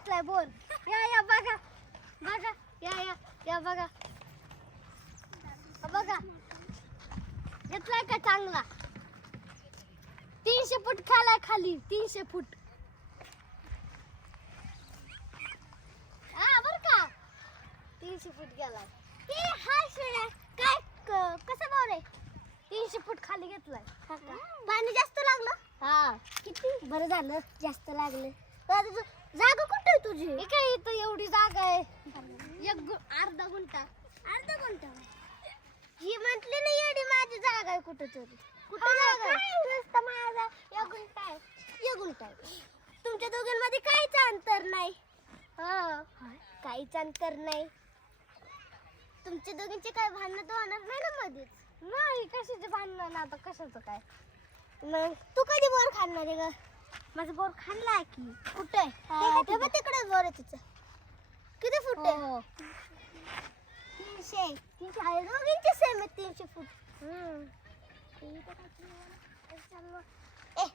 घेतलाय बोर. या बघा बघा, या बघा बघा, घेतलाय का चांगला. 300 फूट खालाय खाली, 300 फूट. हा बर का, 300 फूट गेलाय. ते हा शिळा काय कसं बोर आहे. 300 फूट खाली घेतलाय. पाणी जास्त लागलं. हा किती बरं झालं, जास्त लागलं. जागा कुठे आहे तुझी? काय इथं एवढी जागा आहे. अर्धा गुंठा. ही म्हटली ना एवढी माझी जागा आहे कुठे तरी. कुठे जागा आहे? माझा एक गुंठा आहे. तुमच्या दोघांमध्ये काहीच अंतर नाही. काहीच अंतर नाही. तुमच्या दोघांचे काय भांडण तर होणार नाही ना मध्येच. नाही कशाचे भांडण, आता कशाचं काय. मग तू कधी बोर खाणार आहे ग? माझा बोर खाल्लाय की. कुठे? तिकडे बोर आहे तिचं. किती फूट आहे? 300 आहे. दोघींचे सेम आहे 300 फूट.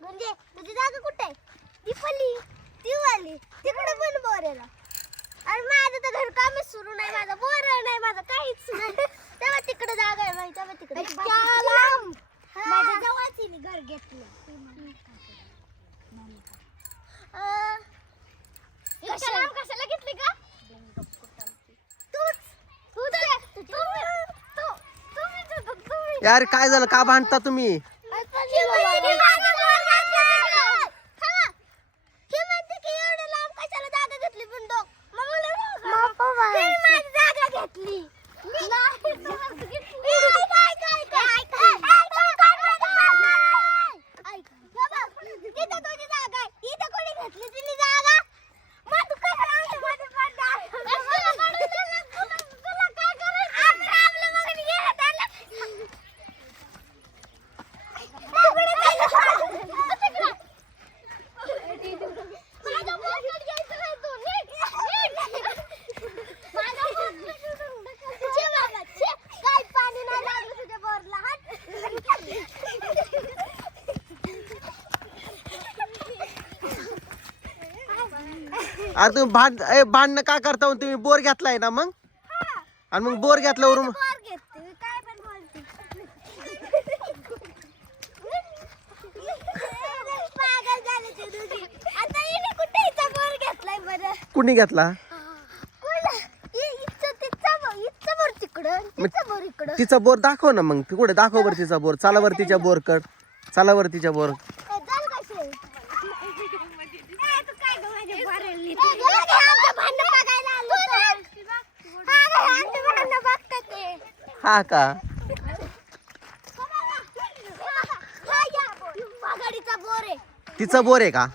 म्हणजे तुझी जागा कुठे आहे? ती पल्ली, ती वाली, तिकडे पण बोर आहे ना. आणि माझं तर घर कामच सुरू नाही. माझा बोर नाही, माझं काहीच नाही. तेव्हा तिकडे जागा आहे माझी. तेव्हा तिकडे माझ्या जवळच घर घेतलं. कशाला घेतली का? यार काय झालं, का भांडता तुम्ही? अरे तुम्ही भांडणं का करता हो तुम्ही? बोर घेतलाय ना मग. आणि मग बोर घेतल्यावर कुणी घेतला? तिचा बोर दाखव ना मग. कुठे दाखव बर तिचा बोर. चला वर तिच्या बोर कड. चला वर तिच्या बोर. हा का? तिचा बोर आहे का?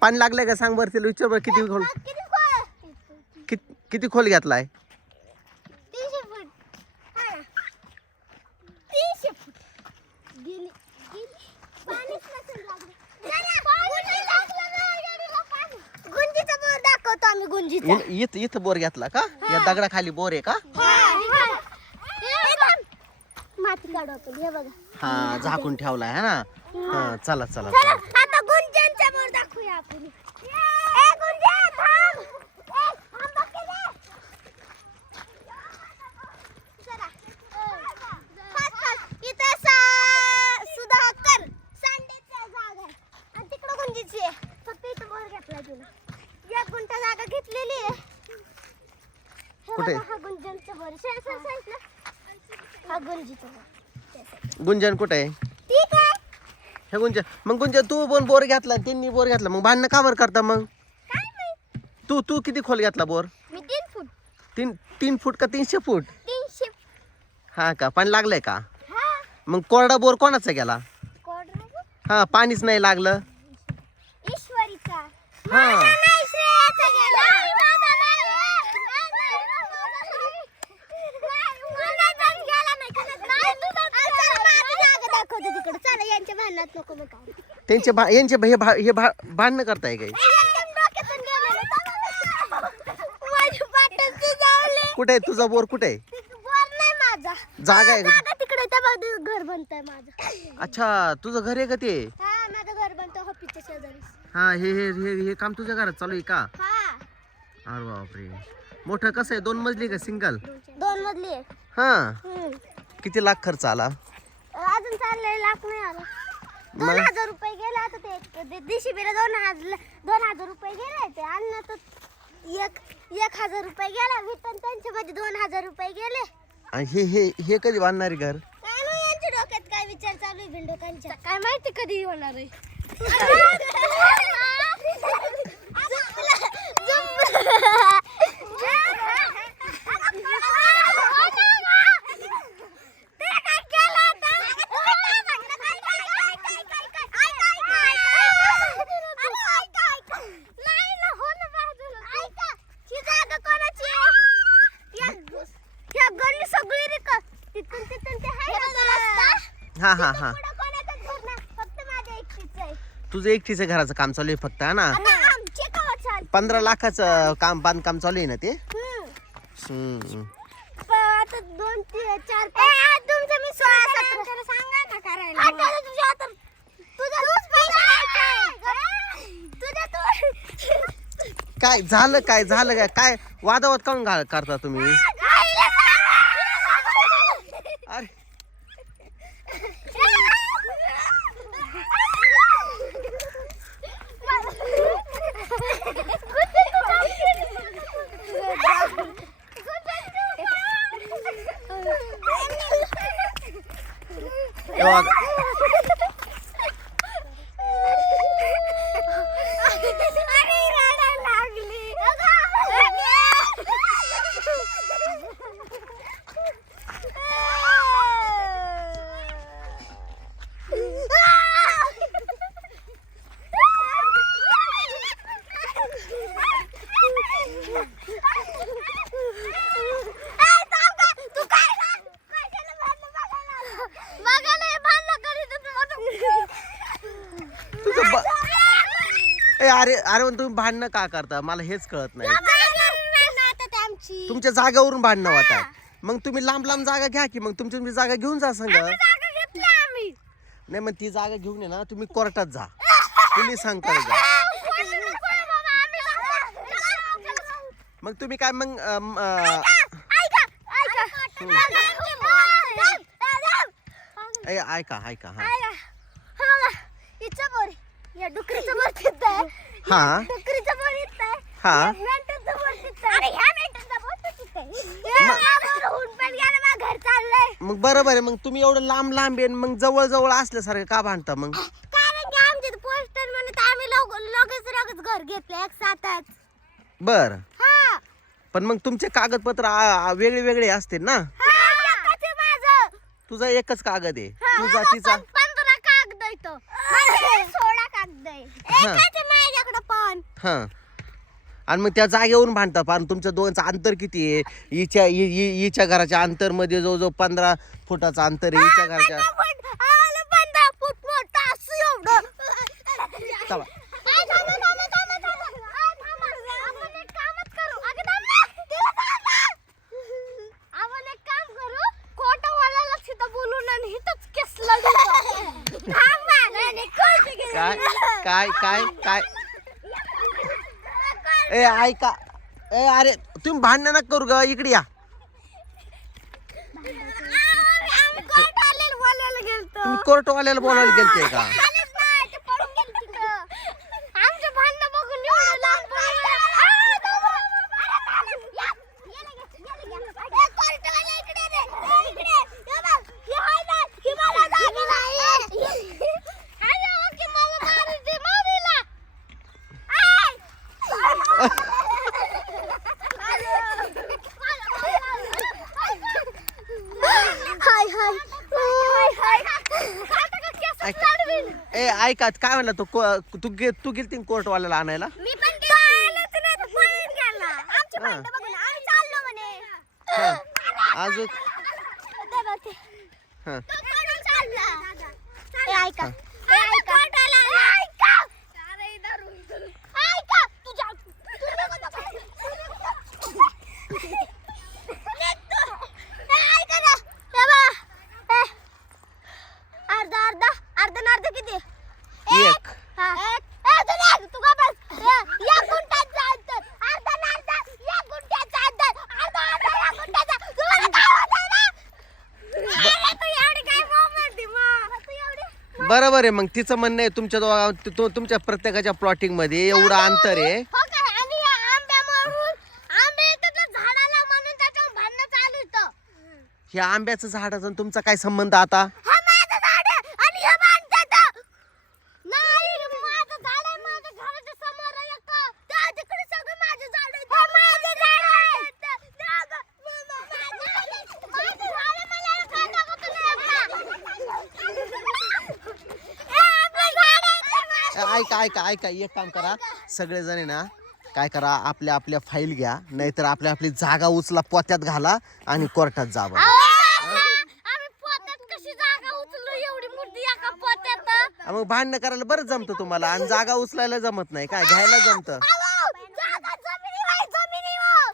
पाणी लागलंय का सांग बरं तिला. विचार बरं किती खोल, किती खोल घेतलाय? 300 फूट. 300 फूट गेली. गुंजीचा बोर दाखवतो आम्ही. गुंजीचा इथं बोर घेतला का? या दगडाखाली बोर आहे का? माती काढू आपण. हे बघा. हा झाकून ठेवलाय है ना. हा चला चला. आता गुंजनचा बोर दाखवूया आपण. गुंजन थांब. सुधाकर सांडेचा जागा आहे आणि तिकडे गुंजीची आहे. फक्त इथं बोर घेतला तुला. 1 गुंठा जागा घेतलेली आहे. कुठे? हा गुंजनचा बोर. हा गुंजीचा बोर. गुंजन कुठे आहे? ठीक आहे. हे गुंजन. मग गुंजन तू पण बोर घेतला, त्यांनी बोर घेतला, मग भांडणं का बरं करता मग? काय माहित. तू किती खोल घेतला बोर? मी 3 फूट. 3 फूट का 300 फूट? 300. हा का? पाणी लागलंय का? हा. मग कोरडा बोर कोणाचा गेला? हा पाणीच नाही लागलं. ईश्वरीचा. हा नाही श्रेयाचा गेला. यांच्या भांडणात नको मग. यांचे हे भांडणं करताय काय? कुठे आहे तुझा बोर? कुठे आहे? बोर नाही माझा. जागा आहे. जागा तिकडे त्या बाजूला घर बनतंय माझं. अच्छा तुझं घर आहे का ते? हा माझं घर बनतं ऑफिसच्या शेजारी. हा हे काम तुझ्या घरात चालू आहे का? हा अरे बापरे. मोठं कसं आहे? 2 मजली का सिंगल? 2 मजली आहे. हा. किती लाख खर्च आला? अजून चाललंय, लाख नाही आला. 2000 रुपये गेले. आता ते दिशीबीला 2000 रुपये गेले. ते अन्न तर 1000 रुपये गेला. मी पण त्यांच्या मध्ये 2000 रुपये गेले. आणि हे कधी बांधणार आहे घर? काय नाही, यांच्या डोक्यात काय विचार चालू आहे भिंडोकांच्या, काय माहिती कधी होणार आहे. हा तुझं एकटीचं घराचं काम चालू आहे फक्त, हा ना? 15 लाखाचं बांधकाम चालू आहे ना ते? आता 2 3 4 5 तुमचं मी 16 17 सांगा ना करायला. काय झालं काय वादावाद काऊन करता तुम्ही? अरे अरे तुम्ही भांडणं का करता? मला हेच कळत नाही. तुमच्या जागेवरून भांडणं होतात. मग तुम्ही लांब जागा घ्या की. मग तुमची जागा घेऊन जा संग. नाही मग ती जागा घेऊन ये ना, तुम्ही कोर्टात जा, पोलीस सांगता जा. मग तुम्ही काय मग ऐका या डुकरीचं बोर तिथं आहे. हा डुकरीचं बोर इथं आहे. हा मेंढराचं बोर तिथं आहे. अरे ह्या मेंढराचं बोर तर तिथं आहे. या बोर पण गेलं, माझं घर चाललंय. मग बरोबर आहे. मग तुम्ही एवढं लांब आहे मग जवळ असल्यासारखं का भांडता मग? कारण की आमच्या पोस्टर म्हणत आम्ही लगेच घर घेतलं एक साथच. बर. हा पण मग तुमचे कागदपत्र वेगळे असते ना? माझं तुझा एकच कागद आहे, तुझा तिचा 15 कागद आहे तो. 16 कागद आहे. एकच आहे माझ्याकडे पण. हा. आणि मग त्या जागेवरून भांडता. पण तुमच्या दोघांचं अंतर किती आहे? हिच्या घराच्या अंतर मध्ये जवळजवळ 15 फुटाचं अंतर आहे. हिच्या घराच्या 15 फूट मोठा असं एवढं. चला. काय ऐका. अरे तुम्ही भांडण नका करू ग, इकडे या. तुम्ही कोर्टवाल्याला बोलायला गेलते का? ऐका काय म्हणला तू गेलती कोर्टवाल्याला आणायला? मी पण आलंच नाही, तर पळून गेला. आमची भांडणं बघून आम्ही चाललो म्हणे. अजून तो पळून चालला. ऐका अर्धा किती? एक. बरोबर आहे. मग तिचं म्हणणं आहे तुमच्या प्रत्येकाच्या प्लॉटिंग मध्ये एवढं अंतर आहे. हो काय? आणि या आंब्यावरून आंबे येतात ना झाडाला म्हणून त्याच्यावर भांडणं चालू होतं. ह्या आंब्याचं झाडाचा आणि तुमचा काय संबंध आता? हा माझं झाड आहे आणि हे भांडतात. नाही माझं झाड आहे, माझ्या घराच्या समोर आहे एक. त्या तिकडे सगळे माझे झाड आहेत. हा माझं झाड आहे. माझं झाड आहे, मला काय दाखवतो ऐका एक काम करा, सगळेजण आहे ना, काय करा, आपल्या आपल्या फाईल घ्या, नाहीतर आपली जागा उचला, पोत्यात घाला आणि कोर्टात जा बरं. आम्ही पोत्यात कशी जागा उचलू एवढी मोठी एका पोत्यात? मग भांडणं करायला बरं जमतं तुम्हाला आणि जागा उचलायला जमत नाही काय? घ्यायला जमतं. जागा जमिनीवर.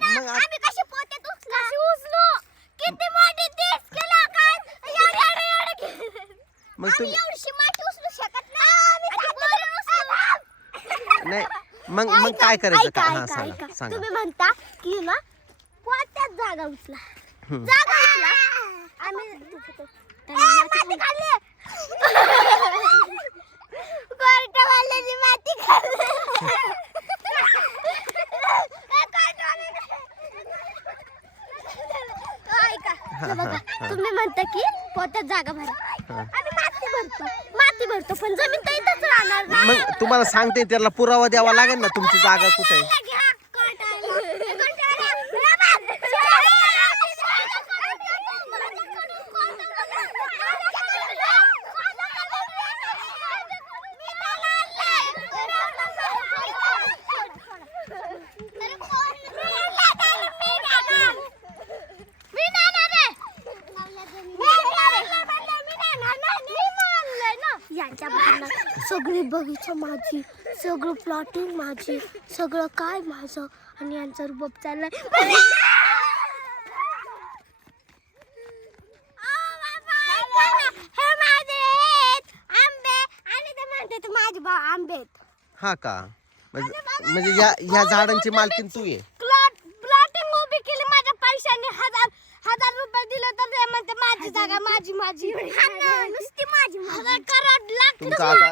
मग आम्ही कशी पोत्यात उचलू? किती मोठी दिस केला काय? मग तुम्ही एवढी माती उचलू शकत नाही. नाही मग काय करायचं का? हा ऐका. सांगा. तुम्ही म्हणता की ना पोत्यात जागा उचला. जागा उचला. माती खाल्ली. कोर्टवाल्याने माती खाल्ली. ऐका, हे बघा, तुम्ही म्हणता की पोत्यात जागा भरा. आम्ही माती भरतो पण जमीन तर इथंच राहणार ना. मग तुम्हाला सांगते, त्याला पुरावा द्यावा लागेल ना तुमची जागा कुठे आहे. यांच्या भांडणात सगळी बगीचा माझी, सगळं प्लॉटिंग माझी, सगळं काय माझं आणि यांचा रुबाब चाललाय. हे माझे आंबे आणि ते म्हणते माझे आंबे. हा का? म्हणजे ह्या झाडांची मालकीन तू आहे. प्लॉटिंग उभी केली माझ्या पैशाने. हजार रुपये दिले तर ते म्हणते माझी जागा माझी नुसती माझी. करोड लाख तुमचं आता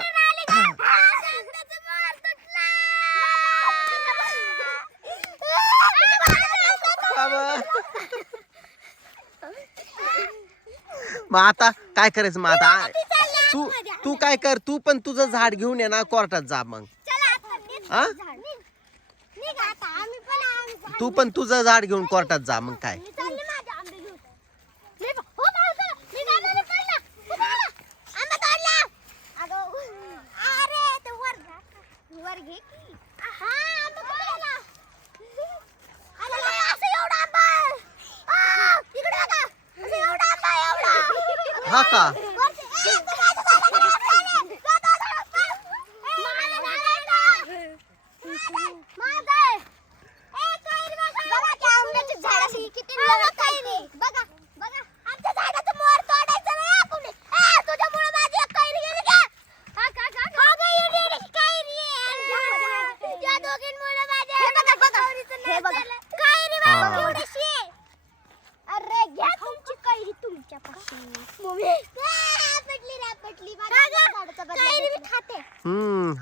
मग आता काय करायचं? मग आता तू काय कर, तू पण तुझं झाड घेऊन ये ना, कोर्टात जा मग. हा? तू पण तुझं झाड घेऊन कोर्टात जा मग काय. हा का?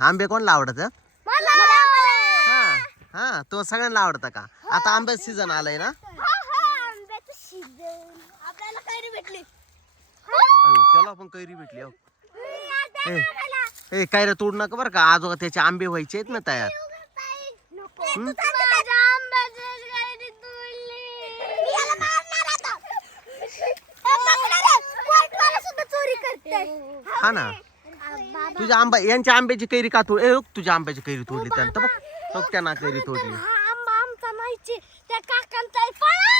आंबे कोणला आवडत? हा हा, तो सगळ्यांना आवडतं का? आता आंब्याचं सीझन आलाय ना. आपल्याला कैरी भेटली. त्याला पण कैरी भेटली. ए कैऱ्या तोड नका बरं का, आजोबा त्याचे आंबे व्हायचे आहेत ना तयार. हा ना, तुझ्या यांच्या आंब्याची कैरी का तोड? तुझ्या आंब्याची कैरी तोडली त्यानंतर बघ, त्यांना कैरी तोडली.